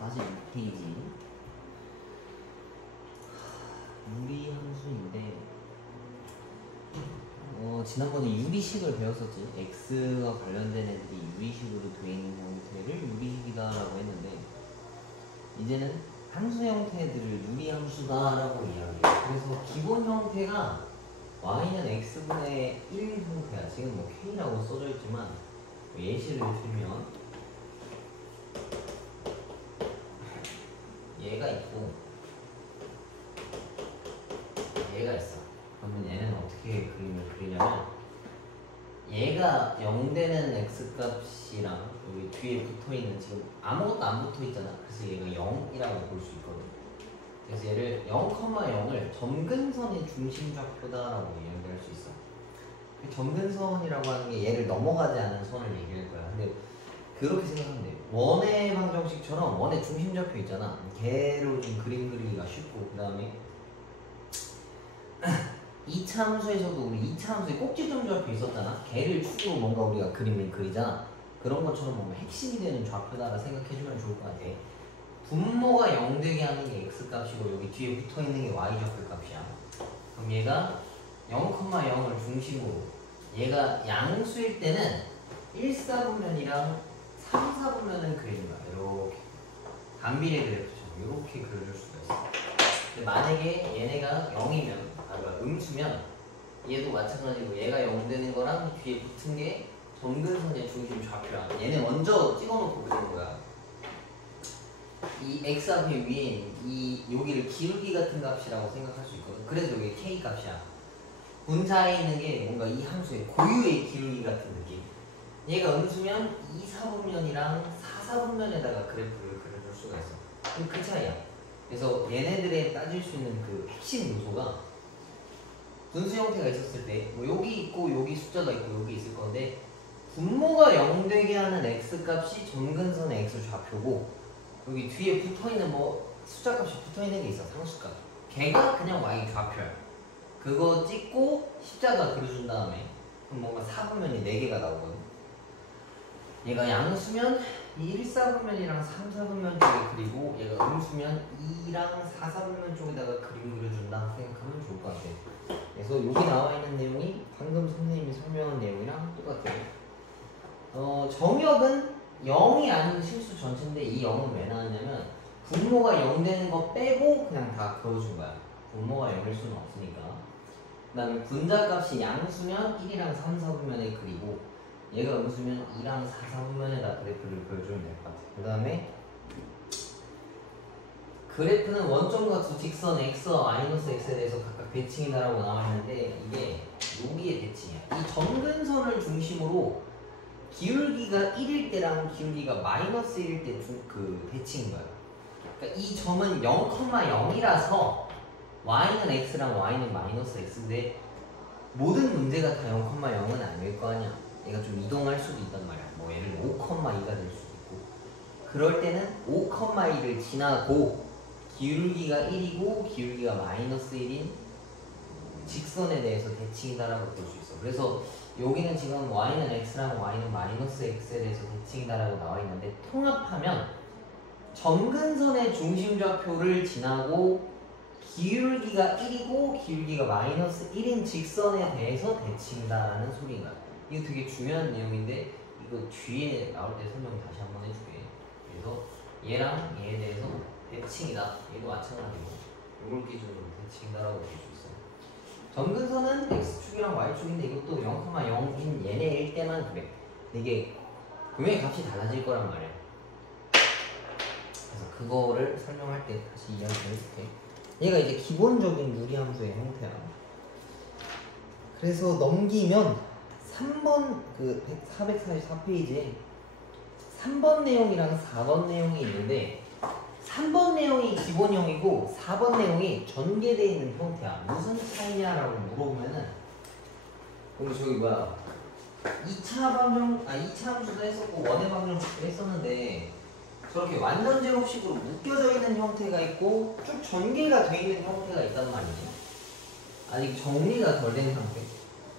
442페이지 유리 함수인데 지난번에 유리식을 배웠었지. x가 관련된 애들이 유리식으로 되어 있는 형태를 유리식이다라고 했는데 이제는 함수 형태들을 유리 함수다라고 이야기해요. 그래서 기본 형태가 y는 x분의 1 형태야. 지금 뭐 k라고 써져 있지만 예시를 들면 얘가 있고 얘가 있어. 그러면 얘는 어떻게 그림을 그리냐면 얘가 0 되는 x값이랑 여기 뒤에 붙어있는 지금 아무것도 안 붙어있잖아. 그래서 얘가 0이라고 볼 수 있거든. 그래서 얘를 0,0을 점근선의 중심 좌표다라고 이야기할 수 있어. 점근선이라고 하는 게 얘를 넘어가지 않은 선을 얘기할 거야. 근데 그렇게 생각하면 돼. 원의 방정식처럼 원의 중심 좌표 있잖아. 걔로 좀 그림 그리기가 쉽고, 그 다음에 2차 함수에서도 우리 2차 함수에 꼭지점 좌표 있었잖아. 걔를 축으로 뭔가 우리가 그림을 그리잖아. 그런 것처럼 보면 핵심이 되는 좌표다라 생각해주면 좋을 것 같아. 분모가 0 되게 하는 게 x값이고 여기 뒤에 붙어있는 게 y좌표 값이야. 그럼 얘가 0,0을 중심으로 얘가 양수일 때는 1,4분면이랑 3,4분면을 그리는 거야. 이렇게 반비례 그래프처럼 이렇게 그려줄 수가 있어. 근데 만약에 얘네가 0이면 음수면 얘도 마찬가지고 얘가 0 되는 거랑 뒤에 붙은 게 점근선의 중심 좌표야. 얘네 먼저 찍어놓고 그리는 거야. 이 x 앞에 위에 이 여기를 기울기 같은 값이라고 생각할 수 있거든. 그래서 여기 k 값이야. 분자에 있는 게 뭔가 이 함수의 고유의 기울기 같은 느낌. 얘가 음수면 2, 4분면이랑 4, 4분면에다가 그래프를 그려줄 수가 있어. 그 차이야. 그래서 얘네들에 따질 수 있는 그 핵심 요소가 분수 형태가 있었을 때 뭐 여기 있고 여기 숫자가 있고 여기 있을 건데 분모가 0 되게 하는 x값이 점근선의 x 좌표고 여기 뒤에 붙어있는 뭐 숫자값이 붙어있는 게 있어. 상수값. 걔가 그냥 y 좌표야. 그거 찍고 십자가 그려준 다음에 그럼 뭔가 4분면이 4개가 나오거든. 얘가 양수면 1, 4분면이랑 3, 4분면 쪽에 그리고 얘가 음수면 2랑 4, 4분면 쪽에다가 그림 그려준다 생각하면 좋을 것 같아. 그래서 여기 나와 있는 내용이 방금 선생님이 설명한 내용이랑 똑같아요. 정역은 0이 아닌 실수 전체인데 이 0은 왜 나왔냐면 분모가 0 되는 거 빼고 그냥 다 그어준 거야. 분모가 0일 수는 없으니까. 그 다음에 분자값이 양수면 1이랑 3, 4분면에 그리고 얘가 음수면 2랑 4, 4분면에다 그래프를 그려주면 될 것 같아. 그 다음에 그래프는 원점과 두 직선 x와 마이너스 x에 대해서 각각 대칭이다라고 나와 있는데 이게 여기에 대칭이야. 이 점근선을 중심으로 기울기가 1일 때랑 기울기가 마이너스 1일 때 그 대칭인 거야. 그러니까 이 점은 0,0이라서 y는 x랑 y는 마이너스 x인데 모든 문제가 다 0,0은 아닐 거 아니야. 얘가 좀 이동할 수도 있단 말이야. 뭐 예를 들어 5,2가 될 수도 있고. 그럴 때는 5,2를 지나고 기울기가 1이고 기울기가 마이너스 1인 직선에 대해서 대칭이다라고 볼 수 있어. 그래서 여기는 지금 y는 x랑 y는 마이너스 x에 대해서 대칭이다라고 나와 있는데 통합하면 점근선의 중심 좌표를 지나고 기울기가 1이고 기울기가 마이너스 1인 직선에 대해서 대칭이다라는 소리인가. 이거 되게 중요한 내용인데 이거 뒤에 나올 때 설명 다시 한번 해줄게. 그래서 얘랑 얘에 대해서 대칭이다. 얘도 마찬가지고 이걸 기준으로 대칭이다라고 볼 수 있어요. 점근선은 x축이랑 y축인데 이것도 0,0인 얘네일 때만 그래. 이게 분명히 값이 달라질 거란 말이야. 그래서 그거를 설명할 때 다시 이야기 해줄게. 얘가 이제 기본적인 유리함수의 형태야. 그래서 넘기면 3번 그 444페이지에 3번 내용이랑 4번 내용이 있는데 3번 내용이 기본형이고 4번 내용이 전개되어 있는 형태야. 무슨 차이냐라고 물어보면은 그럼 저기 뭐야 2차 함수도 했었고 원의 방정식도 했었는데 저렇게 완전 제곱식으로 묶여져 있는 형태가 있고 쭉 전개가 되어 있는 형태가 있단 말이지. 아직 정리가 덜 된 상태.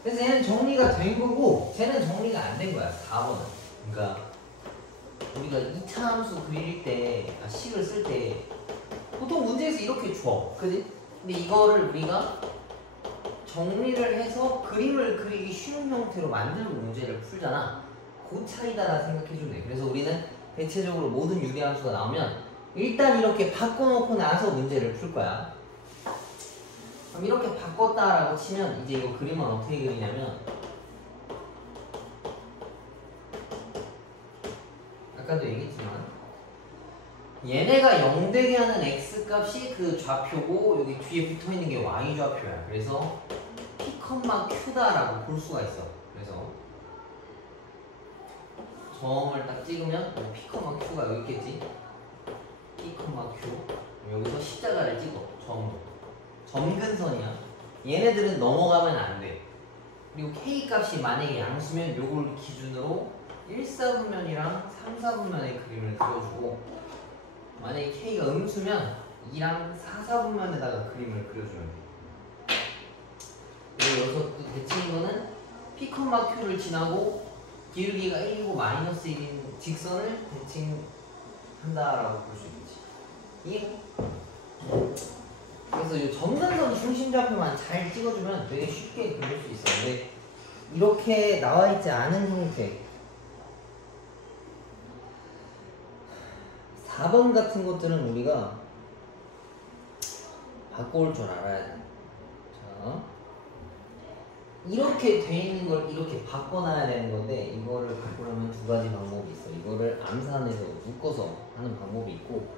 그래서 얘는 정리가 된 거고 쟤는 정리가 안 된 거야. 4번은. 그러니까 우리가 2차 함수 그릴 때, 식을 쓸 때 보통 문제에서 이렇게 줘, 그지? 근데 이거를 우리가 정리를 해서 그림을 그리기 쉬운 형태로 만들고 문제를 풀잖아. 그 차이다라 생각해주면 돼. 그래서 우리는 대체적으로 모든 유리함수가 나오면 일단 이렇게 바꿔놓고 나서 문제를 풀 거야. 그럼 이렇게 바꿨다라고 치면 이제 이거 그림은 어떻게 그리냐면, 아까도 얘기했지만 얘네가 0 되게 하는 x값이 그 좌표고 여기 뒤에 붙어있는 게 y 좌표야. 그래서 p, q다라고 볼 수가 있어. 그래서 점을 딱 찍으면 p, q가 여기 있겠지. p, q. 여기서 십자가를 찍어. 점근선이야. 얘네들은 넘어가면 안 돼. 그리고 k 값이 만약에 양수면 요걸 기준으로 1사분면이랑 3사분면의 그림을 그려주고, 만약에 k가 음수면 2랑 4사분면에다가 그림을 그려주면 돼. 그리고 여기서 또 대칭인 거는 p, q를 지나고 기울기가 1이고 마이너스 1인 직선을 대칭한다라고 볼 수 있겠지. 이해? 그래서 이 점근선 중심좌표만 잘 찍어주면 되게 쉽게 그릴 수 있어. 근데 이렇게 나와있지 않은 형태 4번 같은 것들은 우리가 바꿔올 줄 알아야 돼. 자, 이렇게 돼 있는 걸 이렇게 바꿔놔야 되는 건데, 이거를 바꾸려면 두 가지 방법이 있어. 이거를 암산해서 묶어서 하는 방법이 있고,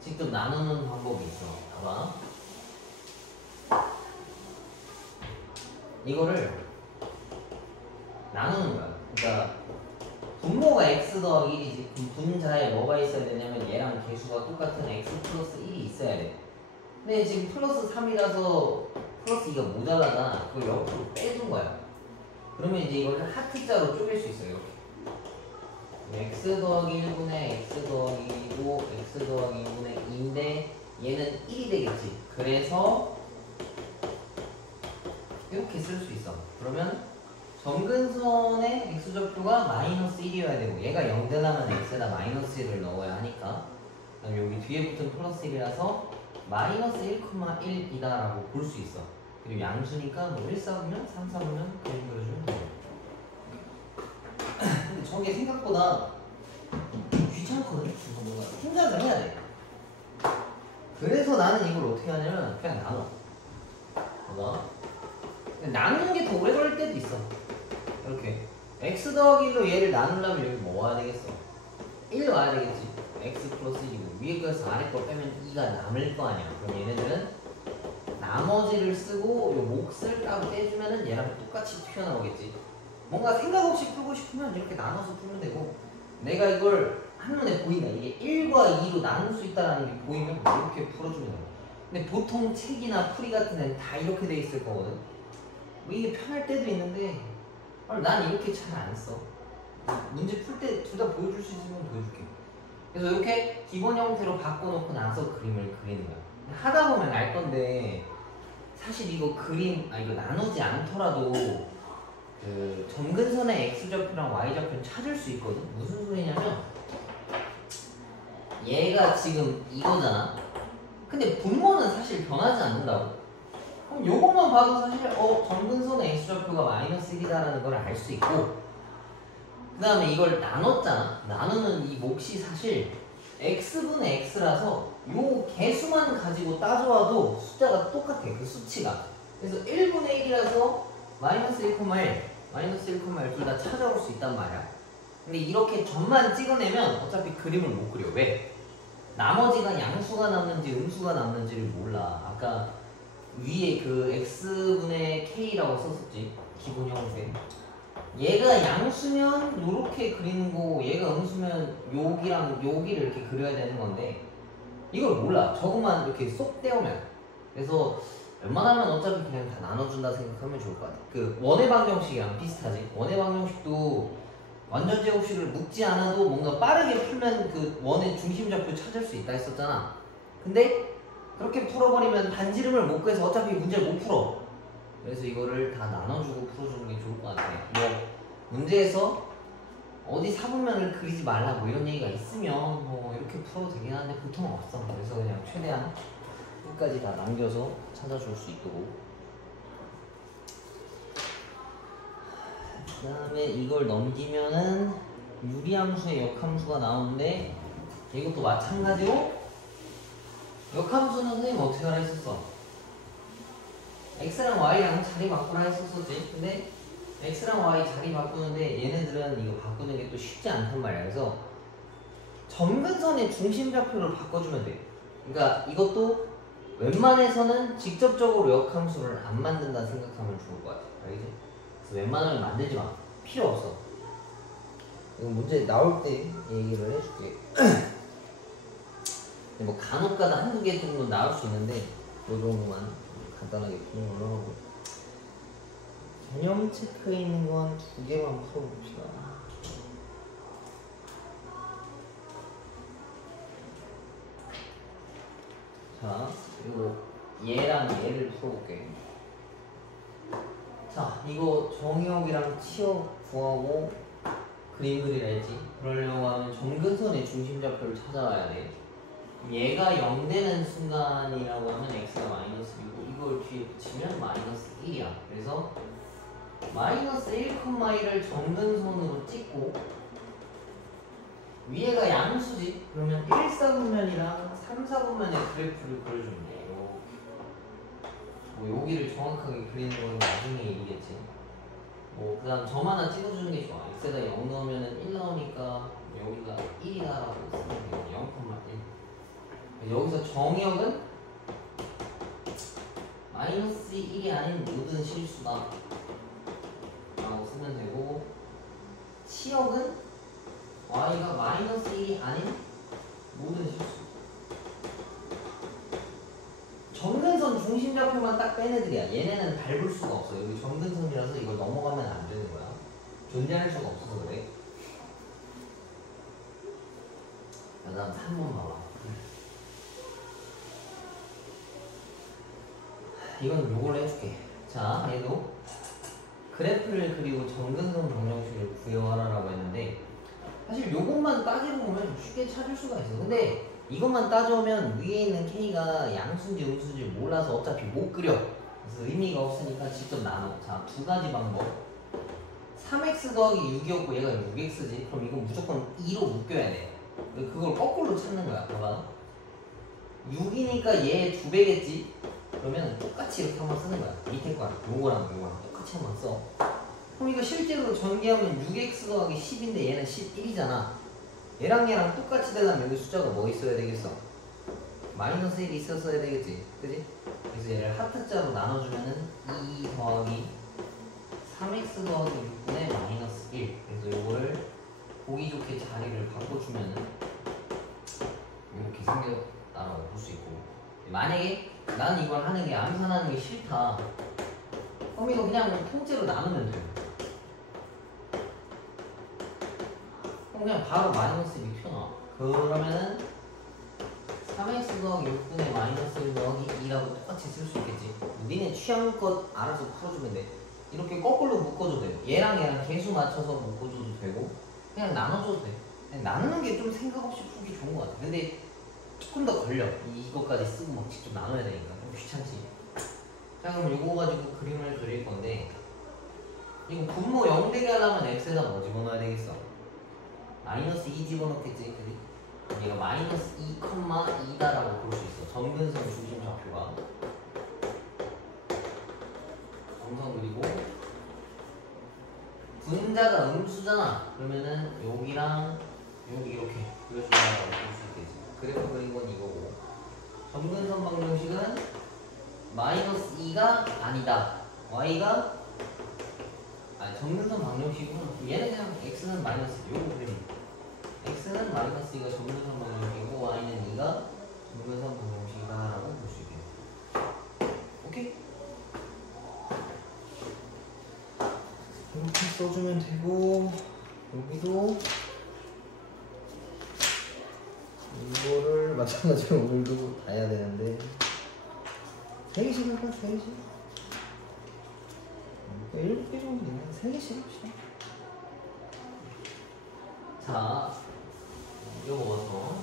직접 나누는 방법이 있어. 봐봐. 이거를 나누는 거야. 그러니까 분모가 x 더하기 1이지. 그럼 분자에 뭐가 있어야 되냐면 얘랑 개수가 똑같은 x 플러스 1이 있어야 돼. 근데 지금 플러스 3이라서 플러스 2가 모자라잖아. 그걸 옆으로 빼준 거야. 그러면 이제 이걸 하트자로 쪼갤 수 있어요. 이렇게 x 더하기 1분의 x 더하기 1이고 x 더하기 1분의 2인데 얘는 1이 되겠지. 그래서 이렇게 쓸 수 있어. 그러면 점근선의 x좌표가 마이너스 1이어야 되고, 얘가 0 되려면 x에다 마이너스 1을 넣어야 하니까, 그럼 여기 뒤에 붙은 플러스 1이라서 마이너스 1,1이다 라고 볼 수 있어. 그리고 양수니까 뭐 1사분면, 3사분면 그림 그려주면 돼. 근데 저게 생각보다 귀찮거든? 뭔가 생각을 해야 돼. 그래서 나는 이걸 어떻게 하냐면 그냥 나눠. 봐봐. 나누는 게 더 오래 걸릴 때도 있어. 이렇게 x 더하기 1로 얘를 나누려면 여기 뭐 와야 되겠어? 1 와야 되겠지. x 플러스 1이고 위에 거에서 아래 거 빼면 2가 남을 거 아니야. 그럼 얘네들은 나머지를 쓰고 요 몫을 따로 떼주면은 얘랑 똑같이 튀어나오겠지. 뭔가 생각 없이 풀고 싶으면 이렇게 나눠서 풀면 되고, 내가 이걸 한눈에 보인다. 이게 1과 2로 나눌 수 있다는 게 보이면 이렇게 풀어주면 돼. 근데 보통 책이나 풀이 같은 데는 다 이렇게 돼 있을 거거든. 뭐 이게 편할 때도 있는데 난 이렇게 잘 안 써. 문제 풀 때 둘 다 보여줄 수 있으면 보여줄게. 그래서 이렇게 기본 형태로 바꿔놓고 나서 그림을 그리는 거야. 하다 보면 알 건데, 사실 이거 그림, 이거 나누지 않더라도 그 점근선의 x좌표랑 y좌표는 찾을 수 있거든. 무슨 소리냐면 얘가 지금 이거잖아. 근데 분모는 사실 변하지 않는다고. 그럼 요것만 봐도 사실 점근선의 x좌표가 마이너스 1이다라는 걸 알 수 있고, 그 다음에 이걸 나눴잖아. 나누는 이 몫이 사실 x분의 x라서 요 개수만 가지고 따져와도 숫자가 똑같아. 그 수치가. 그래서 1분의 1이라서 마이너스 1,1 마이너스 1,1 둘 다 찾아올 수 있단 말이야. 근데 이렇게 점만 찍어내면 어차피 그림을 못 그려. 왜? 나머지가 양수가 남는지 음수가 남는지를 몰라. 아까 위에 그 x분의 k라고 썼었지. 기본 형태. 얘가 양수면 요렇게 그리는 거고, 얘가 음수면 여기랑 여기를 이렇게 그려야 되는 건데 이걸 몰라. 저것만 이렇게 쏙 떼오면. 그래서 웬만하면 어차피 그냥 다 나눠준다 생각하면 좋을 것 같아. 그 원의 방정식이랑 비슷하지. 원의 방정식도 완전 제곱식을 묶지 않아도 뭔가 빠르게 풀면 그 원의 중심좌표 찾을 수 있다 했었잖아. 근데 그렇게 풀어버리면 반지름을 못 구해서 어차피 문제를 못 풀어. 그래서 이거를 다 나눠주고 풀어주는 게 좋을 것 같아. 뭐 문제에서 어디 사분면을 그리지 말라 뭐 이런 얘기가 있으면 뭐 이렇게 풀어도 되긴 한데 보통은 없어. 그래서 그냥 최대한 끝까지 다 남겨서 찾아줄 수 있도록. 그 다음에 이걸 넘기면은 유리함수의 역함수가 나오는데 이것도 마찬가지로 역함수는 선생님 어떻게 하라 했었어? x랑 y랑 자리 바꾸라 했었었지. 근데 x랑 y 자리 바꾸는데 얘네들은 이거 바꾸는 게 또 쉽지 않단 말이야. 그래서 점근선의 중심좌표를 바꿔주면 돼. 그러니까 이것도 웬만해서는 직접적으로 역함수를 안 만든다 생각하면 좋을 것 같아. 알겠지? 그래서 웬만하면 만들지 마. 필요 없어. 이거 문제 나올 때 얘기를 해줄게. 뭐 간혹가다 한두 개 정도 나올 수 있는데 이 정도만 간단하게 푸는 걸로 하고, 개념 체크에 있는 거 한 두 개만 풀어봅시다. 자, 그리고 얘랑 얘를 풀어볼게. 자, 이거 정의역이랑 치역 구하고 그림 그리라 했지. 그러려고 하면 점근선의 중심좌표를 찾아와야 돼. 얘가 0 되는 순간이라고 하면 x가 마이너스 2고 이걸 뒤에 붙이면 마이너스 1이야. 그래서 마이너스 1, 1을 점근선으로 찍고 위에가 양수지. 그러면 1, 4분면이랑 3, 4분면의 그래프를 그려주면 돼. 뭐 여기를 정확하게 그리는 건 나중에 얘기겠지. 뭐 그 다음 점 하나 찍어주는 게 좋아. x에다 0 넣으면 1 나오니까 여기가 1이다라고 쓰면 되고 0,1. 여기서 정역은 마이너스 1이 아닌 모든 실수다 라고 쓰면 되고, 치역은 y가 마이너스 1이 아닌 모든 실수. 점근선 중심좌표만 딱 뺀 애들이야. 얘네는 밟을 수가 없어. 여기 점근선이라서 이걸 넘어가면 안 되는 거야. 존재할 수가 없어서 그래. 그 다음 3번 봐봐. 이건 요걸로 해줄게. 자, 얘도 그래프를 그리고 점근선 방정식을 구해와라라고 했는데, 사실 요것만 따지고 보면 쉽게 찾을 수가 있어. 근데 이것만 따져오면 위에 있는 k가 양수인지 음수인지 몰라서 어차피 못 그려. 그래서 의미가 없으니까 직접 나눠. 자, 두 가지 방법. 3x 더하기 6이었고 얘가 6x지. 그럼 이거 무조건 2로 묶여야 돼. 그걸 거꾸로 찾는 거야. 봐봐. 6이니까 얘 2배겠지? 그러면 똑같이 이렇게 한번 쓰는 거야. 밑에 거랑 요거랑 똑같이 한번 써. 그럼 이거 실제로 전개하면 6x 더하기 10인데 얘는 11이잖아. 얘랑 똑같이 되려면 여기 숫자가 뭐 있어야 되겠어? 마이너스 1이 있었어야 되겠지. 그지? 그래서 얘를 하트자로 나눠주면은 2 더하기 3x 더하기 6분의 마이너스 1. 그래서 요거를 보기 좋게 자리를 바꿔주면은 이렇게 생겼다라고 볼 수 있고, 만약에 난 이걸 하는 게 암산하는 게 싫다. 그럼 이거 그냥 통째로 나누면 돼요. 그럼 그냥 바로 마이너스 1이 튀어나와. 그러면은 3x 더하기 6분의 마이너스 1 더하기 2라고 똑같이 쓸 수 있겠지. 니네 취향껏 알아서 풀어주면 돼. 이렇게 거꾸로 묶어줘도 돼요. 얘랑 개수 맞춰서 묶어줘도 되고 그냥 나눠줘도 돼. 그냥 나누는 게 좀 생각 없이 풀기 좋은 것 같아. 근데 조금 더 걸려. 이것까지 쓰고 막 직접 나눠야 되니까 좀 귀찮지. 자, 그럼 이거 가지고 그림을 그릴 건데, 이거 분모 0 되게 하려면 x에다 뭐 집어넣어야 되겠어? 마이너스 2 집어넣겠지. 그지? 얘가 마이너스 2, 2다라고 볼 수 있어. 점근선 중심 좌표가. 점선 그리고 분자가 음수잖아. 그러면은 여기랑 여기 이렇게 그려준다라고 볼 수 있겠지. 그래프 그린 건 이거고, 점근선 방정식은 마이너스 2가 아니다. y가 아니 점근선 방정식은 얘는 그냥 x는 마이너스 요거 그림. x는 마이너스 2가 점근선 방정식이고 y는 2가 점근선 방정식이다라고 볼 수 있겠네. 오케이? 이렇게 써주면 되고, 여기도 이거를 마찬가지로 오늘도 다 해야 되는데 3개씩 할까? 3개씩? 7개 정도 되면 3개씩 합시다. 자, 이거 먹어서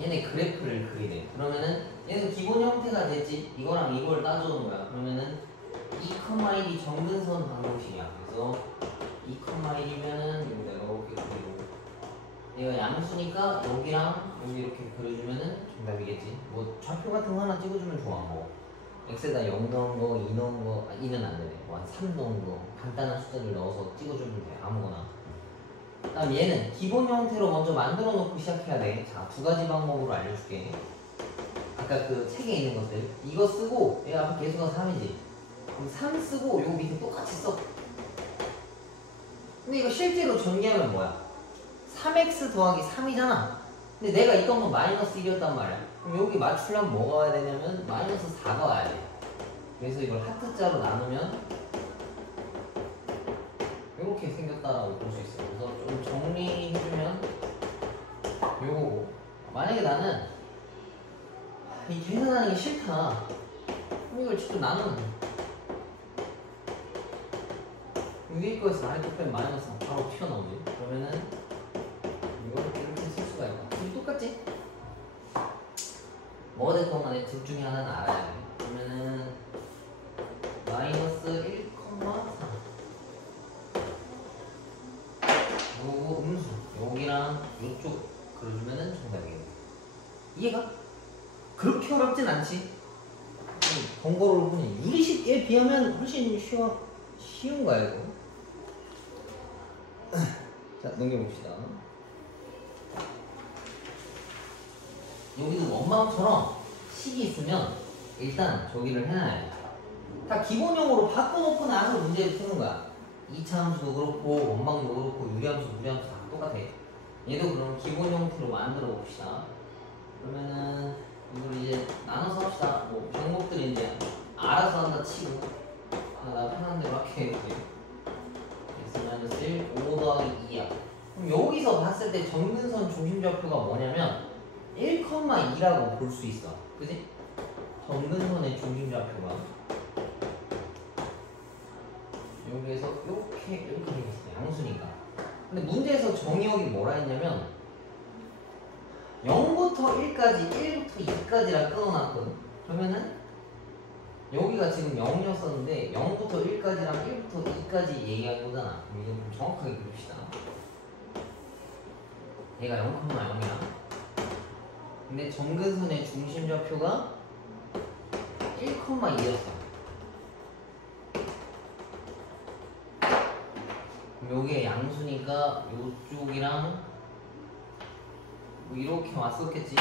얘네 그래프를 그리래. 그러면은 얘는 기본 형태가 되지. 이거랑 이걸 따져놓은 거야. 그러면은 2,1이 정근선 방정식이야. 그래서 2,1이면은 여기다 이렇게 그리고 얘가 양수니까 여기랑 여기 이렇게 그려주면은 정답이겠지. 뭐 좌표 같은 거 하나 찍어주면 좋아. 뭐 x에다 0 넣은 거, 2 넣은 거, 2는 안 되네. 뭐 한 3 넣은 거 간단한 숫자를 넣어서 찍어주면 돼. 아무거나. 그 다음 얘는 기본 형태로 먼저 만들어 놓고 시작해야 돼. 자, 두 가지 방법으로 알려줄게. 아까 그 책에 있는 것들 이거 쓰고 얘 앞에 개수가 3이지. 그럼 3 쓰고 요거 밑에 똑같이 써. 근데 이거 실제로 전개하면 뭐야? 3x 더하기 3이잖아. 근데 내가 있던 건 마이너스 1이었단 말이야. 그럼 여기 맞추려면 뭐가 와야 되냐면 마이너스 4가 와야 돼. 그래서 이걸 하트자로 나누면 이렇게 생겼다라고 볼 수 있어. 그래서 좀 정리해주면 요거고. 만약에 나는 이 계산하는 게 싫다. 그럼 이걸 직접 나누면 위에 거에서 아래 거 빼면 마이너스 바로 튀어나오지. 그러면은 이거를 이렇게 쓸 수가 있다. 둘이 똑같지? 뭐가 됐건 간에 둘 중에 하나는 알아야 돼. 그러면은 마이너스 1,4 요거 음수 여기랑 요쪽 그려주면은 정답이겠네. 이해가? 그렇게 어렵진 않지. 번거로울 뿐이. 유리식에 비하면 훨씬 쉬운 거야 이거. 자, 넘겨봅시다. 여기도 원방처럼 식이 있으면 일단 저기를 해놔야 돼. 다 기본형으로 바꿔놓고 나서 문제를 푸는 거야. 2차 함수도 그렇고 원방도 그렇고 유리함수, 무리함수 다 똑같아. 얘도 그럼 기본 형태로 만들어 봅시다. 그러면은 이걸 이제 나눠서 합시다. 뭐 방법들이 이제 알아서 한다 치고 나 편한 대로 할게. 마이너스 1, 5 더하기 2야. 그럼 여기서 봤을 때 정근선 중심좌표가 뭐냐면 1,2라고 볼 수 있어. 그지? 정근선의 중심좌표가 여기에서 이렇게 되겠어. 양수니까. 근데 문제에서 정의역이 뭐라 했냐면 0부터 1까지, 1부터 2까지라 끊어놨거든. 그러면은 여기가 지금 0이었었는데 0부터 1까지랑 1부터 2까지 얘기한 거잖아. 그럼 이거 좀 정확하게 그립시다. 얘가 0,0이야. 근데 정근선의 중심좌표가 1,2였어. 그럼 여기에 양수니까 이쪽이랑 뭐 이렇게 왔었겠지.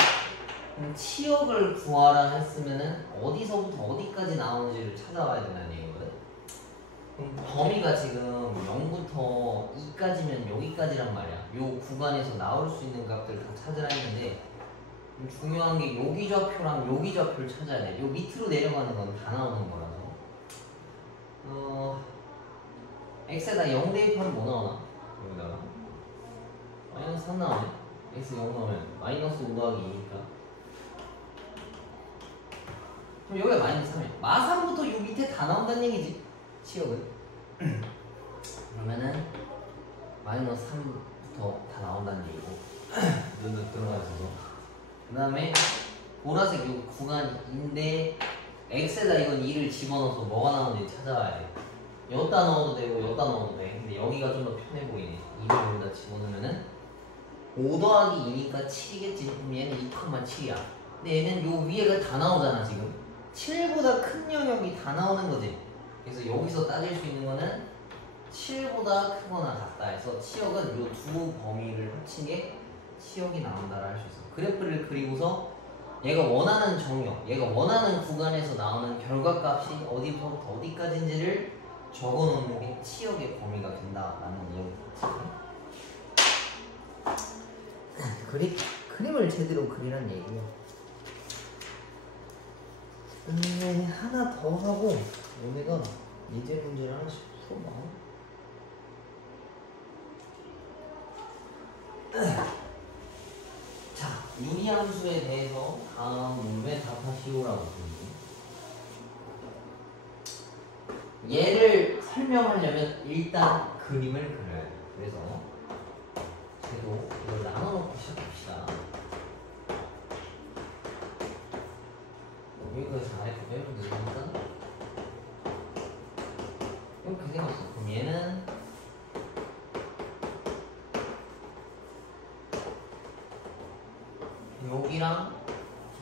그럼 치역을 구하라 했으면은 어디서부터 어디까지 나오는지를 찾아와야 된다는 얘기거든. 그럼 범위가 지금 0부터 2까지면 여기까지란 말이야. 요 구간에서 나올 수 있는 값들 다 찾으라 했는데 중요한 게 여기 좌표랑 여기 좌표를 찾아야 돼. 요 밑으로 내려가는 건 다 나오는 거라서. x에다 0 대입하면 뭐 나오나? 여기다가 마이너스 3 나오네. x 0 나오면 마이너스 5 더하기 2니까. 그럼 여기가 마이너스 3이야. 마3부터 요 밑에 다 나온다는 얘기지. 치역은. 그러면은 마이너스 3부터 다 나온다는 얘기고. 눈을 들어가서. 그 다음에 보라색 요 구간인데 x에다 이건 2를 집어넣어서 뭐가 나오는지 찾아와야 돼. 여기다 넣어도 되고 여기다 넣어도 돼. 근데 여기가 좀 더 편해 보이네. 2를 여기다 집어넣으면은 5 더하기 2니까 7이겠지. 그럼 얘는 2,7이야. 근데 얘는 요 위에가 다 나오잖아 지금. 7보다 큰 영역이 다 나오는 거지. 그래서 여기서 따질 수 있는 거는 7보다 크거나 같다 해서 치역은 요 두 범위를 합친 게 치역이 나온다라 할 수 있어. 그래프를 그리고서 얘가 원하는 정역, 얘가 원하는 구간에서 나오는 결과값이 어디부터 어디까지인지를 적어놓는 게 치역의 범위가 된다라는 얘기지. 그림을 제대로 그리란 얘기예요. 하나 더 하고 오늘가 예제 문제를 하나씩 풀어봐. 자, 유리함수에 대해서 다음 문제 답하시오라고 부르지. 얘를 설명하려면 일단 그림을 그려야 돼. 그래서 쟤도 이걸 나눠놓고 시작합시다. 여기까지 잘했고 빼면 되니까 이렇게 생겼어. 그럼 얘는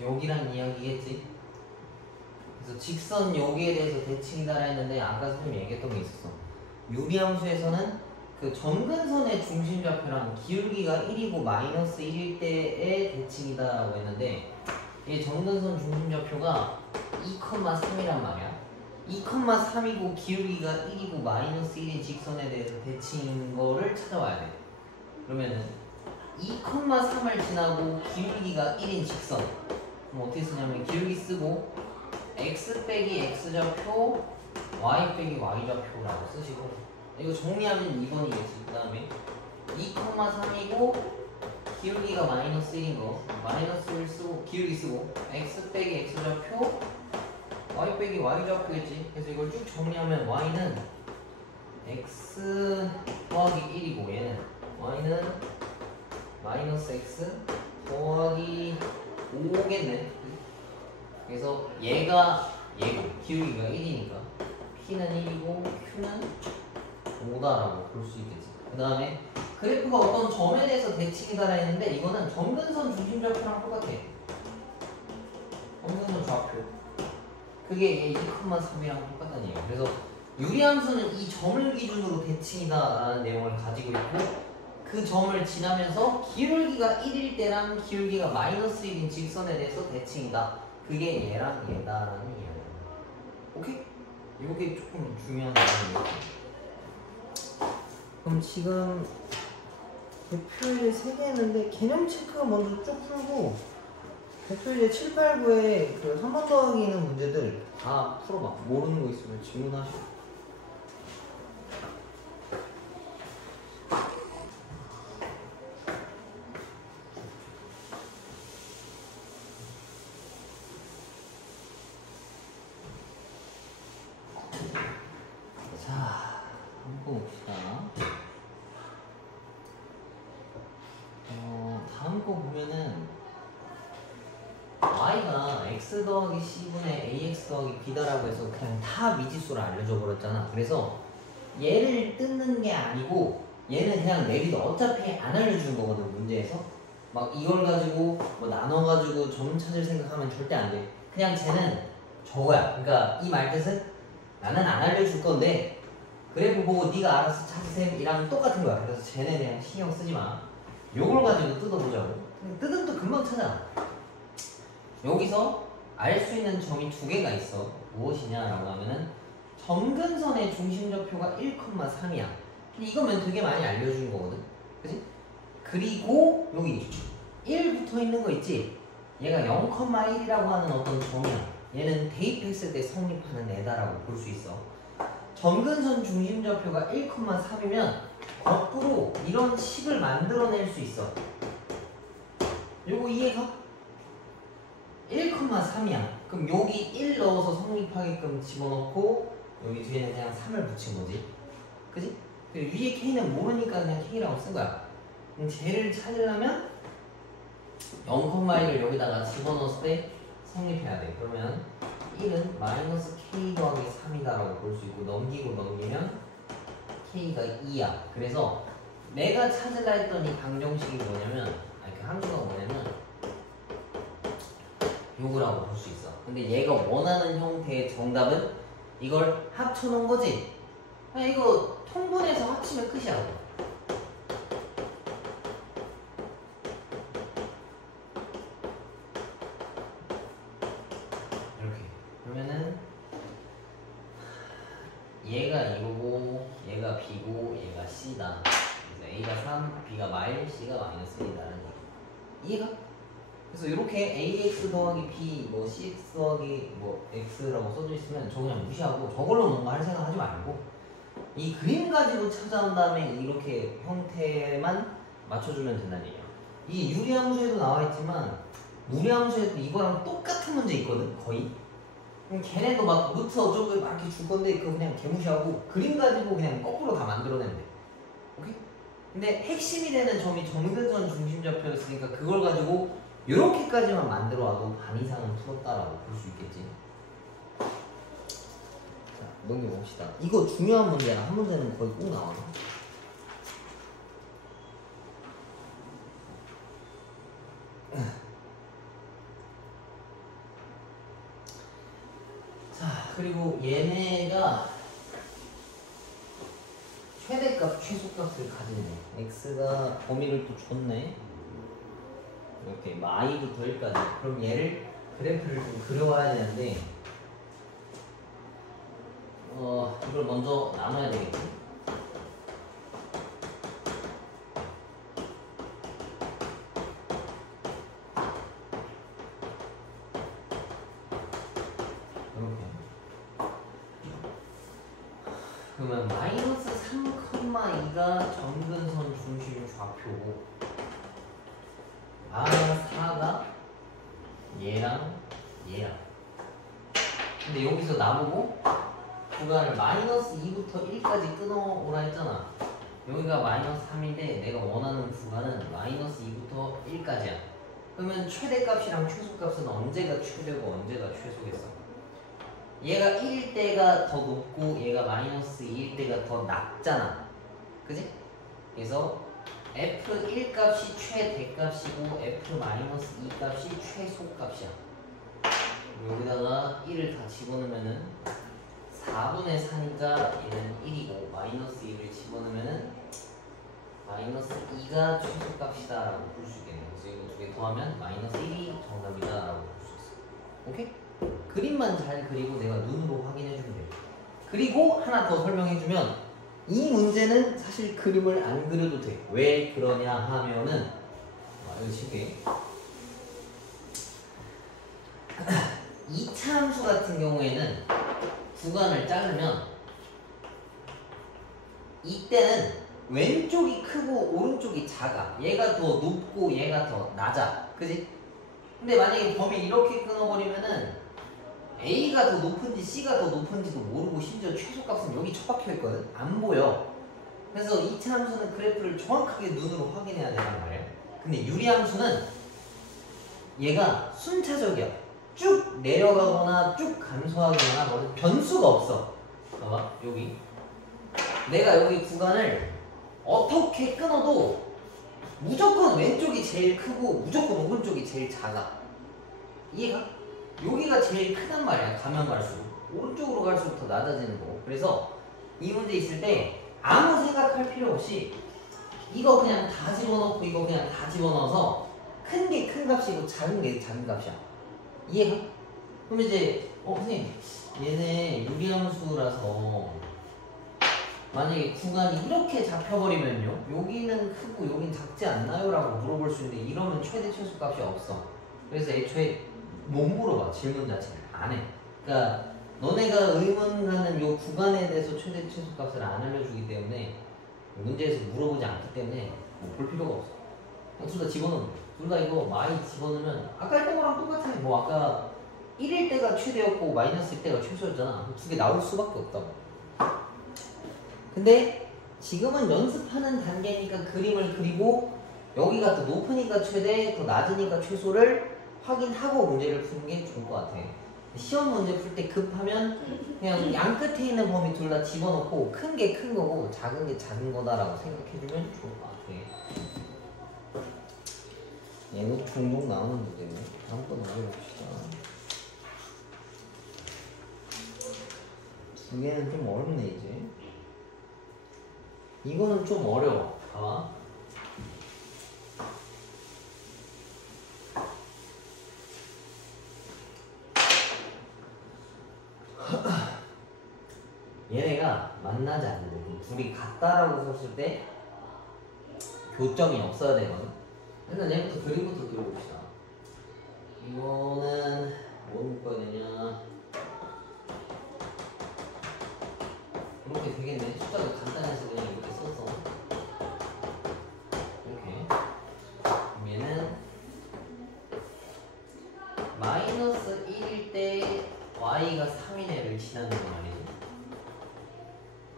여기랑 이야기겠지. 그래서 직선 여기에 대해서 대칭이다 했는데 아까 선생님이 얘기했던 게 있었어. 유리함수에서는 그 점근선의 중심좌표랑 기울기가 1이고 마이너스 1일 때의 대칭이다 라고 했는데 이 점근선 중심좌표가 2,3이란 말이야. 2,3이고 기울기가 1이고 마이너스 1인 직선에 대해서 대칭인 거를 찾아와야 돼. 그러면은 2,3을 지나고 기울기가 1인 직선. 그럼 어떻게 쓰냐면 기울기 쓰고 x 빼기 x좌표 y 빼기 y좌표라고 쓰시고 이거 정리하면 2번이겠지. 그 다음에 2,3이고 기울기가 마이너스 1인 거 마이너스 1 쓰고 기울기 쓰고 x 빼기 x좌표 y 빼기 y좌표겠지. 그래서 이걸 쭉 정리하면 y는 x 더하기 1이고 얘는 y는 마이너스 x 더하기 5겠네. 그래서 얘가 얘고 기울기가 1이니까 p는 1이고 q는 5다라고 볼 수 있겠지. 그 다음에 그래프가 어떤 점에 대해서 대칭이다 했는데 이거는 점근선 중심좌표랑 똑같아. 점근선 좌표 그게 얘 2,3이랑 똑같다는 얘기야. 그래서 유리함수는 이 점을 기준으로 대칭이다 라는 내용을 가지고 있고 그 점을 지나면서 기울기가 1일 때랑 기울기가 마이너스 1인 직선에 대해서 대칭이다. 그게 얘랑 얘다라는 이야기야. 오케이? 이게 조금 중요한 내용이야. 그럼 지금 대표일에 3개 했는데 개념 체크 먼저 쭉 풀고 대표일에 7, 8, 9에 그 3번 더하기는 문제들 다 풀어봐. 모르는 거 있으면 질문하시고. 다음 거 보면은 y가 x 더하기 c분의 ax 더하기 b다라고 해서 그냥 다 미지수를 알려줘 버렸잖아. 그래서 얘를 뜯는 게 아니고 얘는 그냥 내비도 어차피 안 알려주는 거거든. 문제에서 막 이걸 가지고 뭐 나눠가지고 점 찾을 생각하면 절대 안 돼. 그냥 쟤는 저거야. 그러니까 이 말뜻은 나는 안 알려줄 건데 그래프 보고 네가 알아서 찾으셈이랑 똑같은 거야. 그래서 쟤네 그냥 신경 쓰지 마. 요걸 가지고 뜯어보자고. 뜯으면 또 금방 찾아. 여기서 알 수 있는 점이 2개가 있어. 무엇이냐라고 하면은 점근선의 중심좌표가 1,3이야. 근데 이거면 되게 많이 알려준 거거든. 그치? 그리고 여기 1 붙어 있는 거 있지? 얘가 0,1이라고 하는 어떤 점이야. 얘는 대입했을 때 성립하는 애다라고 볼 수 있어. 점근선 중심좌표가 1,3이면 거꾸로 이런 식을 만들어낼 수 있어. 요거 이해가? 1,3이야. 그럼 여기 1 넣어서 성립하게끔 집어넣고 여기 뒤에는 그냥 3을 붙인 거지. 그지? 그리고 위에 K는 모르니까 그냥 K라고 쓴 거야. 그럼 쟤를 찾으려면 0,1을 여기다가 집어넣었을 때 성립해야 돼. 그러면 1은 마이너스 K 더하기 3이다라고 볼 수 있고 넘기면 K가 2야. 그래서 내가 찾으려 했던 이 방정식이 뭐냐면 그 함수가 뭐냐면 요거라고 볼 수 있어. 근데 얘가 원하는 형태의 정답은 이걸 합쳐놓은 거지. 그냥 이거 통분해서 합치면 끝이야. 이렇게. 그러면은 얘가 이거고 얘가 B고 얘가 C다. 그래서 A가 3, B가 마일, C가 마이너스 1이다라는 얘기. 이해가? 그래서 이렇게 AX 더하기 B, 뭐 CX 더하기 뭐 X라고 써져 있으면 저거 그냥 무시하고 저걸로 뭔가 할 생각 하지 말고 이 그림 가지고 찾아온 다음에 이렇게 형태만 맞춰주면 된다는 얘기야. 이 유리함수에도 나와 있지만 무리함수에도 이거랑 똑같은 문제 있거든, 거의. 그럼 걔네도 막 루트 어쩌고 막 이렇게 줄 건데 그거 그냥 개무시하고 그림 가지고 그냥 거꾸로 다 만들어내면 돼. 오케이? 근데 핵심이 되는 점이 정근선 중심좌표였으니까 그걸 가지고 이렇게까지만 만들어 와도 반 이상은 풀었다라고 볼 수 있겠지. 자, 넘겨봅시다. 이거 중요한 문제야. 한 문제는 거의 꼭 나와. 자, 그리고 얘네가 최대값, 최소값을 가지네. x가 범위를 또 줬네. 이렇게 i부터 1까지. 그럼 얘를 그래프를 좀 그려와야 되는데 이걸 먼저 나눠야 되겠지. 이렇게. 그러면 마이너스 3,2가 정근선 중심 좌표고 R4가 얘랑 얘랑. 근데 여기서 나보고 구간을 마이너스 2부터 1까지 끊어오라 했잖아. 여기가 마이너스 3인데 내가 원하는 구간은 마이너스 2부터 1까지야. 그러면 최대값이랑 최소값은 언제가 최대고 언제가 최소겠어? 얘가 1일 때가 더 높고 얘가 마이너스 2일 때가 더 낮잖아. 그지? 그래서 f1 값이 최대값이고 f-2 값이 최소값이야. 여기다가 1을 다 집어넣으면은 4분의 4니까 얘는 1이고 마이너스 1을 집어넣으면은 마이너스 2가 최소값이다 라고 볼 수 있겠네요. 그래서 이거 두 개 더하면 마이너스 1이 정답이다 라고 볼 수 있어. 오케이? 그림만 잘 그리고 내가 눈으로 확인해주면 돼. 그리고 하나 더 설명해주면 이 문제는 사실 그림을 안 그려도 돼. 왜 그러냐 하면은 이거 쉽게 2차 함수 같은 경우에는 구간을 자르면 이때는 왼쪽이 크고 오른쪽이 작아. 얘가 더 높고 얘가 더 낮아. 그지? 근데 만약에 범위 이렇게 끊어버리면은 A가 더 높은지 C가 더 높은지도 모르고 심지어 최소값은 여기 처박혀 있거든. 안 보여. 그래서 2차 함수는 그래프를 정확하게 눈으로 확인해야 된단 말이야. 근데 유리함수는 얘가 순차적이야. 쭉 내려가거나 쭉 감소하거나 뭐 변수가 없어. 봐봐 여기 내가 여기 구간을 어떻게 끊어도 무조건 왼쪽이 제일 크고 무조건 오른쪽이 제일 작아. 이해가? 여기가 제일 크단 말이야. 가면 갈수록 오른쪽으로 갈수록 더 낮아지는 거고. 그래서 이 문제 있을 때 아무 생각할 필요 없이 이거 그냥 다 집어넣고 이거 그냥 다 집어넣어서 큰 게 큰 값이고 작은 게 작은 값이야. 이해가? 그럼 이제 선생님 얘네 유리함수라서 만약에 구간이 이렇게 잡혀버리면요 여기는 크고 여긴 작지 않나요? 라고 물어볼 수 있는데 이러면 최대 최소값이 없어. 그래서 애초에 못 물어봐. 질문 자체를 안 해. 그러니까 너네가 의문 갖는 요 구간에 대해서 최대 최소값을 안 알려주기 때문에 문제에서 물어보지 않기 때문에 뭐 볼 필요가 없어. 그냥 둘 다 집어넣으면 돼. 둘 다 이거 많이 집어넣으면 아까 했던 거랑 똑같아. 뭐 아까 1일 때가 최대였고 마이너스 1 때가 최소였잖아. 두 개 나올 수밖에 없다고. 근데 지금은 연습하는 단계니까 그림을 그리고 여기가 더 높으니까 최대, 더 낮으니까 최소를 확인하고 문제를 푸는 게 좋을 것 같아. 시험 문제 풀 때 급하면 그냥 양 끝에 있는 범위 둘 다 집어넣고 큰 게 큰 거고 작은 게 작은 거다라고 생각해주면 좋을 것 같아. 얘도 종종 나오는 문제네. 다음 거 넘겨봅시다. 두 개는 좀 어렵네 이제. 이거는 좀 어려워. 봐봐. 얘네가 만나지 않는데 둘이 같다라고 썼을 때 교점이 없어야 되거든. 일단 얘부터 그림부터 그려봅시다. 이거는 뭐 묶어야 되냐. 이렇게 되겠네. 숫자가 간단해서 그냥 이렇게 써서 이렇게. 그럼 얘는 마이너스 1일 때 y가 3인 애를 지나는 거 말이지.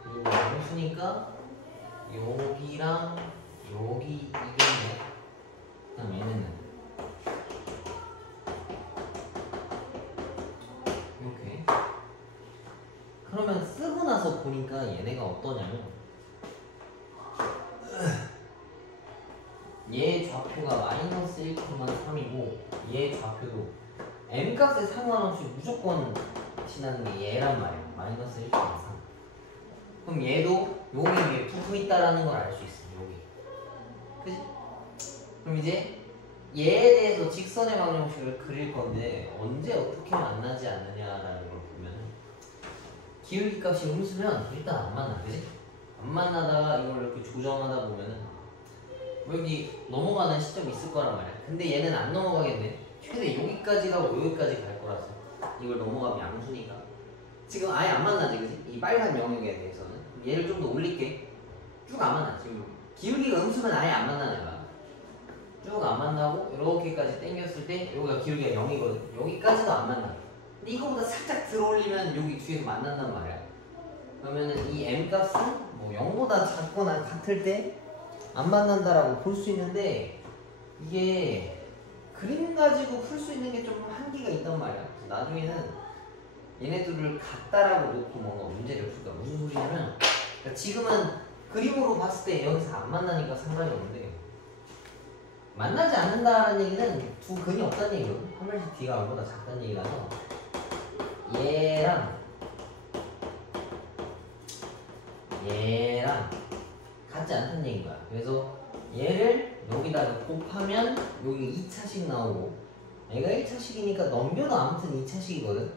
그리고 함수니까 여기랑 여기 이겠네. 그다음 얘는 이렇게. 그러면 쓰고 나서 보니까 얘네가 어떠냐면 얘 좌표가 마이너스 1,3이고 얘 좌표도 m값에 상관없이 무조건 지나는 게 얘란 말이야. 마이너스 1,3. 그럼 얘도 여기 위에 붙어 있다라는 걸 알 수 있어. 여기. 그치? 그럼 이제 얘에 대해서 직선의 방정식을 그릴 건데 언제 어떻게 만나지 않느냐라는 걸 보면 기울기 값이 음수면 일단 안 만나. 그치? 안 만나다가 이걸 이렇게 조정하다 보면은 여기 넘어가는 시점이 있을 거란 말이야. 근데 얘는 안 넘어가겠네. 최대 여기까지 가고 여기까지 갈 거라서 이걸 넘어가면 양수니까 지금 아예 안 만나지. 그치? 이 빨간 영역에 대해서는 얘를 좀 더 올릴게. 쭉 안 만나. 지금 기울기가 음수면 아예 안 만나는 거야. 쭉 안 만나고 이렇게까지 당겼을 때 여기가 기울기가 0이거든. 여기까지도 안 만나. 근데 이거보다 살짝 들어 올리면 여기 뒤에서 만난단 말이야. 그러면은 이 m값은 뭐 0보다 작거나 같을 때 안 만난다라고 볼 수 있는데 이게 그림 가지고 풀 수 있는 게 좀 한계가 있단 말이야. 그래서 나중에는 얘네들을 같다라고 놓고 뭔가 문제를 풀 거야. 무슨 소리냐면 그러니까 지금은 그림으로 봤을 때 여기서 안 만나니까 상관이 없는데 만나지 않는다는 얘기는 두 근이 없다는 얘기거든. 한 발씩 뒤가 0보다 작다는 얘기라서 얘랑 같지 않다는 얘기인 거야. 그래서 얘를 여기다가 곱하면 여기 2차식 나오고 얘가 1차식이니까 넘겨도 아무튼 2차식이거든.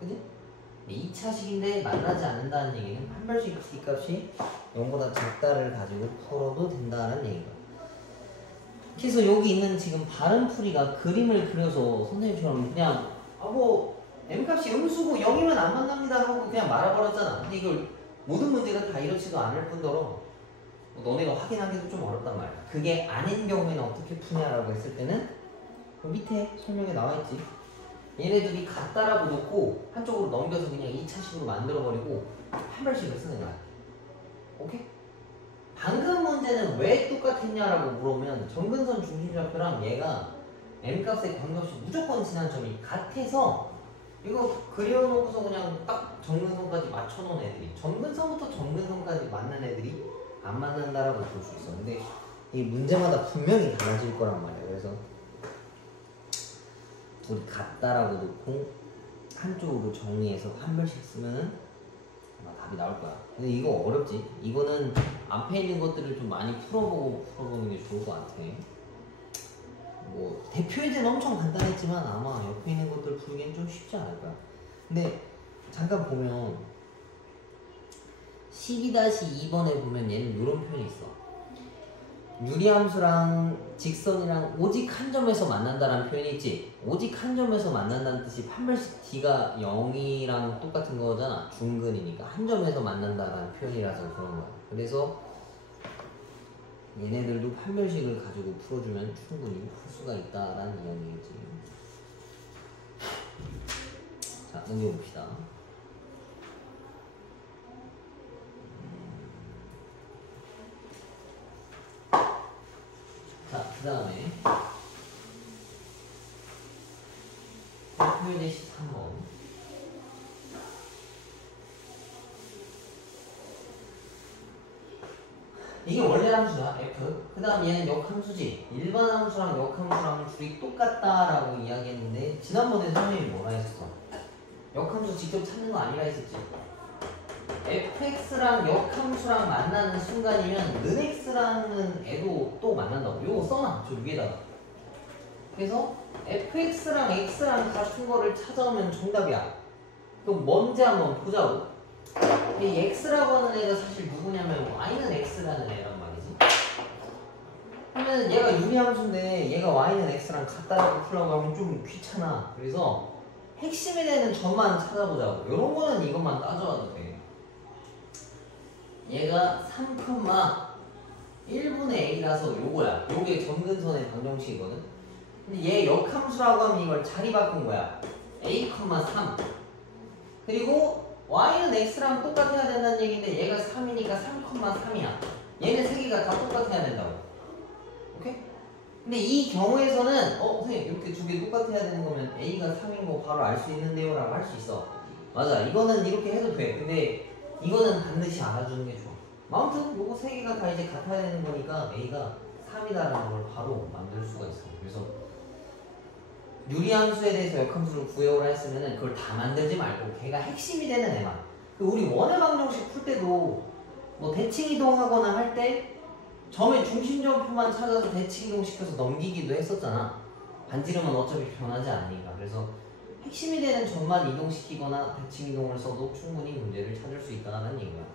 그지? 2차식인데 만나지 않는다는 얘기는 한 발씩 D값이 0보다 작다를 가지고 풀어도 된다는 얘기가. 그래서 여기 있는 지금 바른 풀이가 그림을 그려서 선생님처럼 그냥 뭐 m값이 음수고 0이면 안 만납니다 하고 그냥 말아버렸잖아. 근데 이걸 모든 문제가 다 이렇지도 않을 뿐더러 너네가 확인하기도 좀 어렵단 말이야. 그게 아닌 경우에는 어떻게 푸냐라고 했을 때는 그 밑에 설명에 나와있지. 얘네들이 같다라고 놓고 한쪽으로 넘겨서 그냥 2차식으로 만들어버리고 한 발씩을 쓰는 거야. 오케이? 방금 문제는 왜 똑같았냐라고 물으면 정근선 중심좌표랑 얘가 m값의 관계없이 무조건 지난 점이 같아서 이거 그려놓고서 그냥 딱 정근선까지 맞춰놓은 애들이 정근선부터 정근선까지 만난 애들이 안 만난다라고 볼 수 있어. 근데 이 문제마다 분명히 달라질 거란 말이야. 그래서 둘이 같다라고 놓고 한쪽으로 정리해서 한 발씩 쓰면은 아마 답이 나올 거야. 근데 이거 어렵지? 이거는 앞에 있는 것들을 좀 많이 풀어보는 게 좋을 것 같아. 뭐 대표예제는 엄청 간단했지만 아마 옆에 있는 것들 풀기엔 좀 쉽지 않을 거야. 근데 잠깐 보면 12-2번에 보면 얘는 이런 표현이 있어. 유리함수랑 직선이랑 오직 한 점에서 만난다라는 표현이 있지. 오직 한 점에서 만난다는 뜻이 판별식 D가 0이랑 똑같은 거잖아. 중근이니까 한 점에서 만난다라는 표현이라서 그런 거야. 그래서 얘네들도 판별식을 가지고 풀어주면 충분히 풀 수가 있다라는 이야기이지. 자, 넘겨봅시다. 자, 그 다음에 표현의 13번. 이게 원래 함수야, f. 그 다음 얘는 역함수지. 일반 함수랑 역함수랑 줄이 똑같다라고 이야기했는데 지난번에 선생님이 뭐라 했었어? 역함수 직접 찾는 거 아니라 했었지. fx랑 역함수랑 만나는 순간이면 는x라는 애도 또 만난다고. 요거 써놔, 저 위에다가. 그래서 fx랑 x랑 같은 거를 찾아오면 정답이야. 그럼 뭔지 한번 보자고. 이 x라고 하는 애가 사실 누구냐면 y는 x라는 애란 말이지. 그러면 얘가 유리함수인데 얘가 y는 x랑 같다라고 풀라고 하면 좀 귀찮아. 그래서 핵심이 되는 점만 찾아보자고. 요런 거는 이것만 따져와도 돼. 얘가 3,1분의 a라서 요거야. 요게 정근선의 방정식이거든. 근데 얘 역함수라고 하면 이걸 자리 바꾼 거야. a, 3. 그리고 y는 x랑 똑같아야 된다는 얘기인데 얘가 3이니까 3,3이야. 얘네 세 개가 다 똑같아야 된다고. 오케이? 근데 이 경우에서는 선생님 이렇게 두 개 똑같아야 되는 거면 A가 3인 거 바로 알 수 있는데요 라고 할 수 있어. 맞아, 이거는 이렇게 해도 돼. 근데 이거는 반드시 알아주는 게 좋아. 아무튼 요거 세 개가 다 이제 같아야 되는 거니까 A가 3이다라는 걸 바로 만들 수가 있어. 그래서 유리함수에 대해서 역함수를 구해오라 했으면은 그걸 다 만들지 말고 걔가 핵심이 되는 애만. 우리 원의 방정식 풀 때도 뭐 대칭 이동하거나 할 때 점의 중심점표만 찾아서 대칭 이동시켜서 넘기기도 했었잖아. 반지름은 어차피 변하지 않으니까. 그래서 핵심이 되는 점만 이동시키거나 대칭 이동을 써도 충분히 문제를 찾을 수 있다는 얘기야.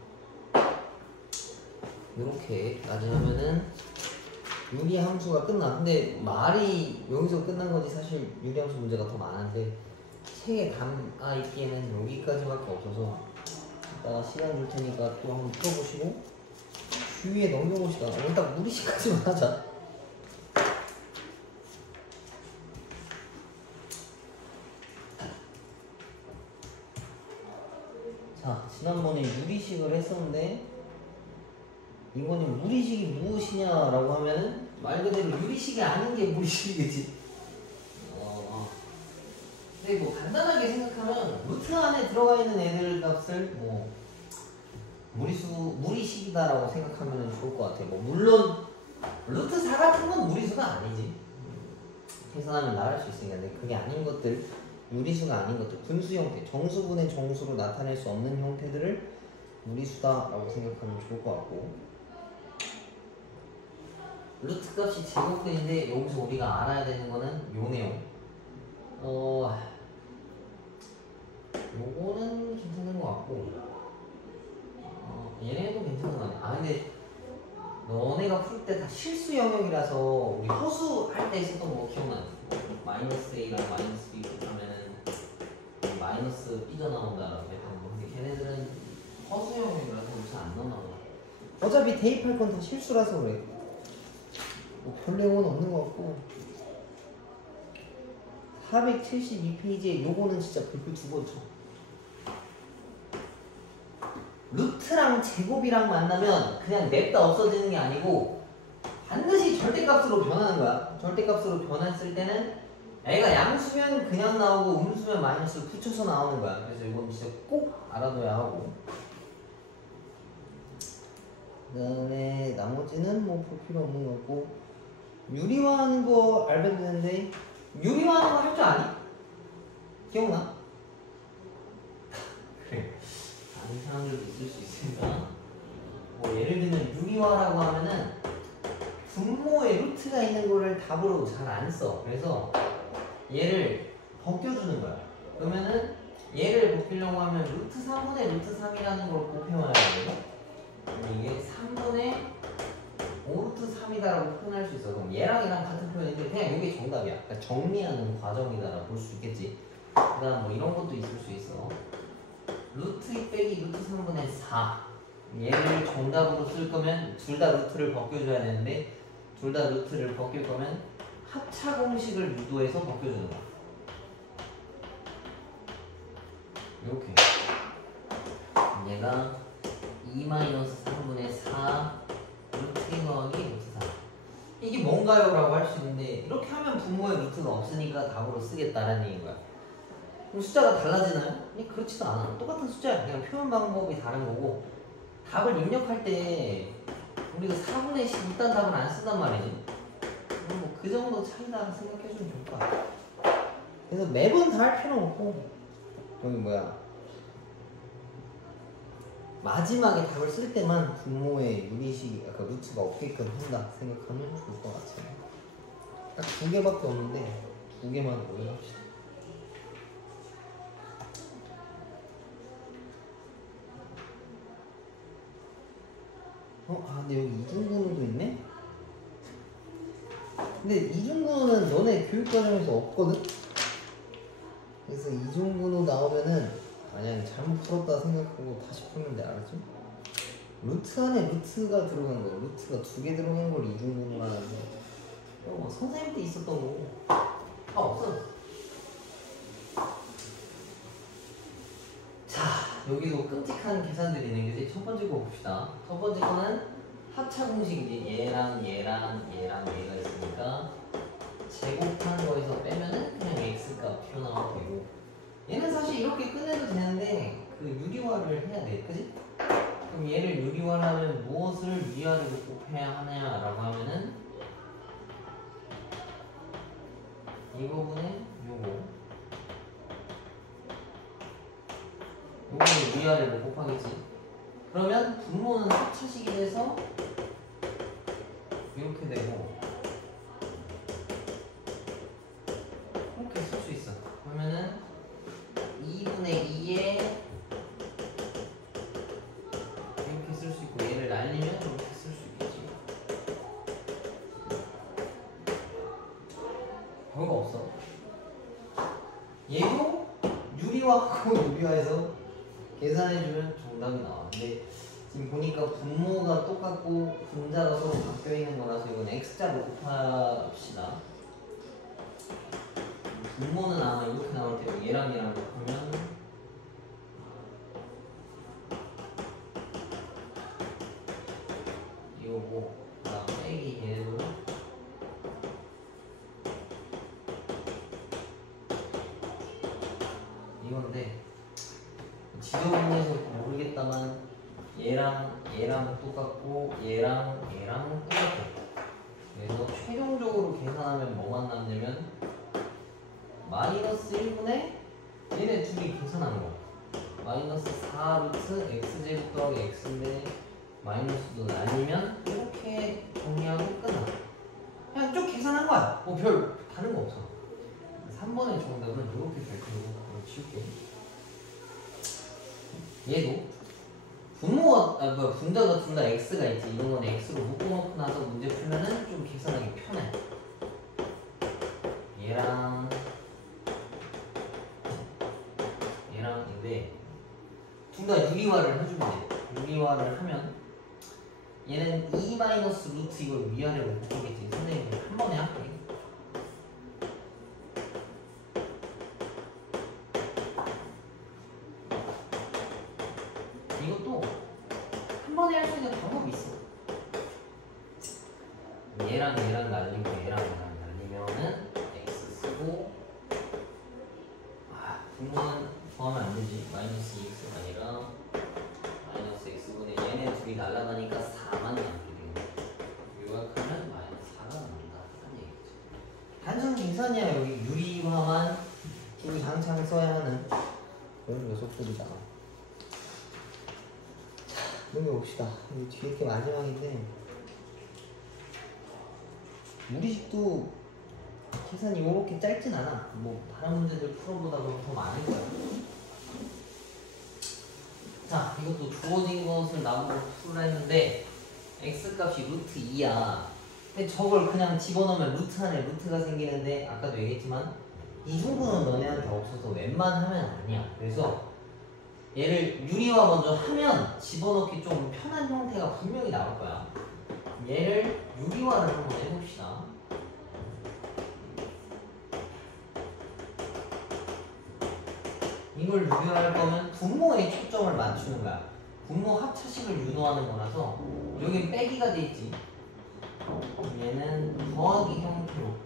이렇게까지 하면은 유리함수가 끝나. 근데 말이 여기서 끝난 거지 사실 유리함수 문제가 더 많은데 책에 담아 있기에는 여기까지밖에 없어서 이따가 시간 줄 테니까 또 한번 풀어보시고 주위에 넘겨봅시다. 일단 무리식까지만 하자. 자, 지난번에 유리식을 했었는데 이거는 무리식이 무엇이냐라고 하면은 말 그대로 유리식이 아닌 게 무리식이겠지. 근데 뭐 간단하게 생각하면 루트 안에 들어가 있는 애들 값을 뭐 무리식이다라고 생각하면 좋을 것 같아요. 뭐 물론 루트 4 같은 건 무리수가 아니지. 계산하면 나갈 수 있으니까. 근데 그게 아닌 것들, 무리수가 아닌 것들, 분수 형태, 정수분의 정수로 나타낼 수 없는 형태들을 무리수다라고 생각하면 좋을 것 같고, 루트 값이 제곱근인데 여기서 우리가 알아야 되는 거는 요 내용. 요거는 괜찮은 것 같고, 얘네도 괜찮은 거 아니야. 근데 너네가 풀 때 다 실수 영역이라서 우리 허수 할 때 있었던 거 기억나지? 마이너스 A랑 마이너스 B 하면은 마이너스 삐져나온다라고 했던 거. 근데 걔네들은 허수 영역이라서 요새 안 나오나 봐. 어차피 대입할 건 다 실수라서 그래. 뭐 별 내용은 없는 것 같고. 472페이지에 요거는 진짜 별표 2번 쳐. 루트랑 제곱이랑 만나면 그냥 냅다 없어지는 게 아니고 반드시 절대값으로 변하는 거야. 절대값으로 변했을 때는 애가 양수면 그냥 나오고 음수면 마이너스를 붙여서 나오는 거야. 그래서 이건 진짜 꼭 알아둬야 하고, 그 다음에 나머지는 뭐 볼 필요 없는 거 같고, 유리화하는 거 알면 되는데 유리화하는 거 할 줄 아니? 기억나? 그래, 아는 사람들도 있을 수 있으니까. 뭐 예를 들면 유리화라고 하면은 분모에 루트가 있는 거를 답으로 잘 안 써. 그래서 얘를 벗겨주는 거야. 그러면은 얘를 벗기려고 하면 루트 3분의 루트 3이라는 걸 곱해와야 되거든. 이게 3분의 5루트 3이다라고 표현할 수 있어. 그럼 얘랑 얘랑 같은 표현인데 그냥 이게 정답이야. 그러니까 정리하는 과정이다라고 볼 수 있겠지. 그 다음 뭐 이런 것도 있을 수 있어. 루트 2 빼기 루트 3분의 4. 얘를 정답으로 쓸 거면 둘 다 루트를 벗겨줘야 되는데 둘 다 루트를 벗길 거면 합차 공식을 유도해서 벗겨주는 거야. 이렇게 얘가 2-3분의 4 루트 2 더하기 루트 4. 이게 뭔가요? 라고 할 수 있는데 이렇게 하면 분모에 루트가 없으니까 답으로 쓰겠다라는 얘기인 거야. 그럼 숫자가 달라지나요? 아니, 그렇지도 않아. 똑같은 숫자야. 그냥 표현 방법이 다른 거고, 답을 입력할 때 우리가 4분의 10 일단 답을 안 쓴단 말이지. 뭐 그 정도 차이다 생각해주면 좋을 것 같아. 그래서 매번 다 할 필요는 없고, 여기 뭐야, 마지막에 답을 쓸 때만 분모의 유리식이 아까 루트가 없게끔 한다 생각하면 좋을 것 같아요. 딱 2개밖에 없는데 2개만 고려합시다. 근데 여기 이중근호도 있네? 근데 이중근호는 너네 교육과정에서 없거든? 그래서 이중근호 나오면은 만약에 잘못 풀었다 생각하고 다시 풀면 돼, 알았지? 루트 안에 루트가 들어간 거, 루트가 2개 들어간 걸 이중근호라는데 선생님 때 있었던 거고 다 없어졌어. 자, 여기도 끔찍한 계산들이네. 그치? 첫 번째 거 봅시다. 첫 번째 거는 합차 공식이지. 얘랑 얘랑 얘랑 얘가 있으니까 제곱한 거에서 빼면은 그냥 x값 튀어나와도 되고, 얘는 사실 이렇게 끝내도 되는데 그 유리화를 해야 돼. 그지? 그럼 얘를 유리화를 하면 무엇을 위아래로 곱해야 하냐라고 하면은 이 부분에 요거를 위아래로 곱하겠지. 그러면 분모는 합차식이 돼서 이렇게 되고, 이렇게 쓸 수 있어. 그러면은 2분의 2에 이렇게 쓸 수 있고, 얘를 날리면 이렇게 쓸 수 있겠지. 별거 없어. 얘도 유리화하고 유리화해서 계산해주면 정답이 나와. 근데 지금 보니까 분모가 똑같고 분자가 서로 바뀌어 있는 거라서 이건 x자로 곱합시다. 분모는 아마 이렇게 나올 테고, 얘랑 얘랑 곱하면 이거고, 그다음 빼기 얘도 이건데, 지도부에서 모르겠다만 얘랑 얘랑 똑같고 얘랑 얘랑 똑같아. 그래서 최종적으로 계산하면 뭐만 남냐면 마이너스 1분의 얘네 둘이 계산한 거 마이너스 4 루트 x제곱 더하기 x인데 마이너스도 나뉘면 이렇게 정리하고 끝나. 그냥 쭉 계산한 거야. 뭐 별 다른 거 없어. 3번의 정답은 이렇게 밝혀놓고 치울게. 얘도 분모가 분자가 둘 다 x가 있지. 이런 건 x로 묶어놓고 나서 문제 풀면은 좀 계산하기 편해. 얘랑 얘랑인데 둘 다 유리화를 해주면 돼. 유리화를 하면 얘는 2 마이너스 루트 이걸 위아래로 묶어겠지. 선생님이 한 번에 할게. 이것도 한 번에 할 수 있는 방법이 있어. 얘랑 얘랑 날리고 얘랑 얘랑 날리면은 x 쓰고, 분모는 더하면 안 되지. 마이너스 2x가 아니라 마이너스 x분의 얘네 둘이 날아가니까 4만 남게 되겠네. 요약하면 마이너스 4가 남는다 하는 얘기죠. 단순 계산이야. 여기 유리화만 주장창 써야 하는 그런 녀석들이다. 넘겨봅시다. 이 뒤에 게 마지막인데, 우리식도 계산이 이렇게 짧진 않아. 뭐 다른 문제들 풀어보다 보면 더 많을 거야. 자, 이것도 주어진 것을 나보고 풀으라 했는데 x값이 루트 2야. 근데 저걸 그냥 집어넣으면 루트 안에 루트가 생기는데, 아까도 얘기했지만 이 정도는 너네한테 없어서 웬만하면 아니야. 그래서 얘를 유리화 먼저 하면 집어넣기 좀 편한 형태가 분명히 나올 거야. 얘를 유리화를 한번 해봅시다. 이걸 유리화할 거면 분모에 초점을 맞추는 거야. 분모 합차식을 유도하는 거라서 여기 빼기가 돼 있지. 얘는 더하기 형태로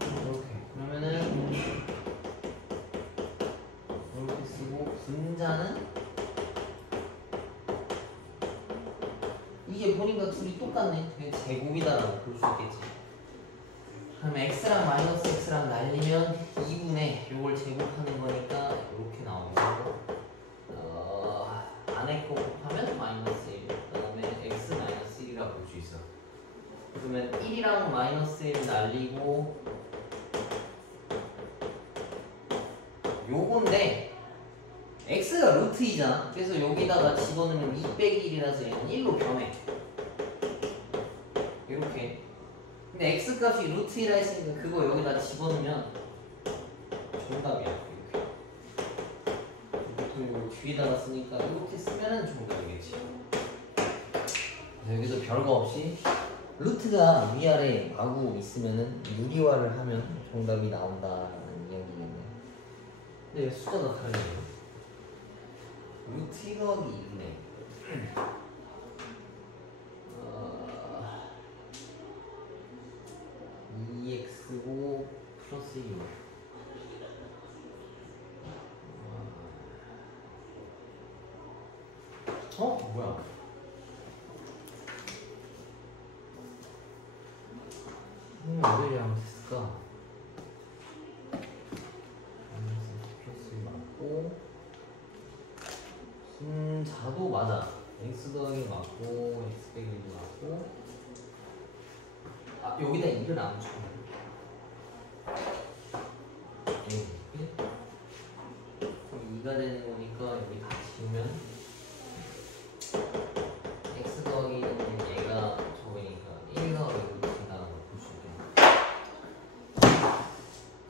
이렇게. 그러면은 이렇게 쓰고, 분자는 이게 보니까 둘이 똑같네. 그냥 제곱이다라고 볼 수 있겠지. 그럼 x랑 마이너스 x랑 날리면 2분의 요걸 제곱하는 거니까 이렇게 나오고, 안에 거 곱하면 마이너스 1, 그 다음에 x 마이너스 1이라고 볼 수 있어. 그러면 1이랑 마이너스 1 날리고 요건데 x가 루트 2잖아. 그래서 여기다가 집어넣으면 2 빼기 1이라서 얘는 1로 변해. 이렇게. 근데 x값이 루트 1라 했으니까 그거 여기다 집어넣으면 정답이야. 이렇게. 이거 뒤에다가 쓰니까 이렇게 쓰면은 정답이겠지. 여기서 별거 없이 루트가 위아래 마구 있으면은 유리화를 하면 정답이 나온다는 이야기겠네. 근데 근데 숫자가 다르네요. 루트 1 더하기 2분의 2x고 플러스 1이요. 뭐야? 왜 이렇게 됐을까? 플러스 1 맞고 자도 맞아. x 더하기 맞고 x 빼기 1도 맞고 여기다 1을 안 붙여. 그럼 2가 되는 거니까 여기 다 지우면 x 더하기 1은 얘가 저거니까 1 더하기 2가 된다는 걸 볼 수 있겠네.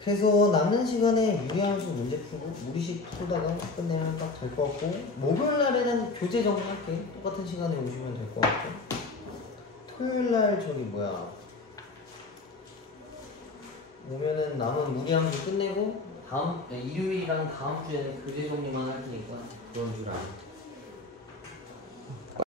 그래서 남는 시간에 유리함수 문제 풀고 무리식 풀다가 끝내면 딱 될 것 같고, 목요일 날에는 교재 정리할게. 똑같은 시간에 오시면 될 것 같고, 토요일 날 저기 뭐야 오면은 남은 무리함수 끝내고 일요일이랑 다음 주에는 교재 정리만 할 테니까 그런 줄 알아.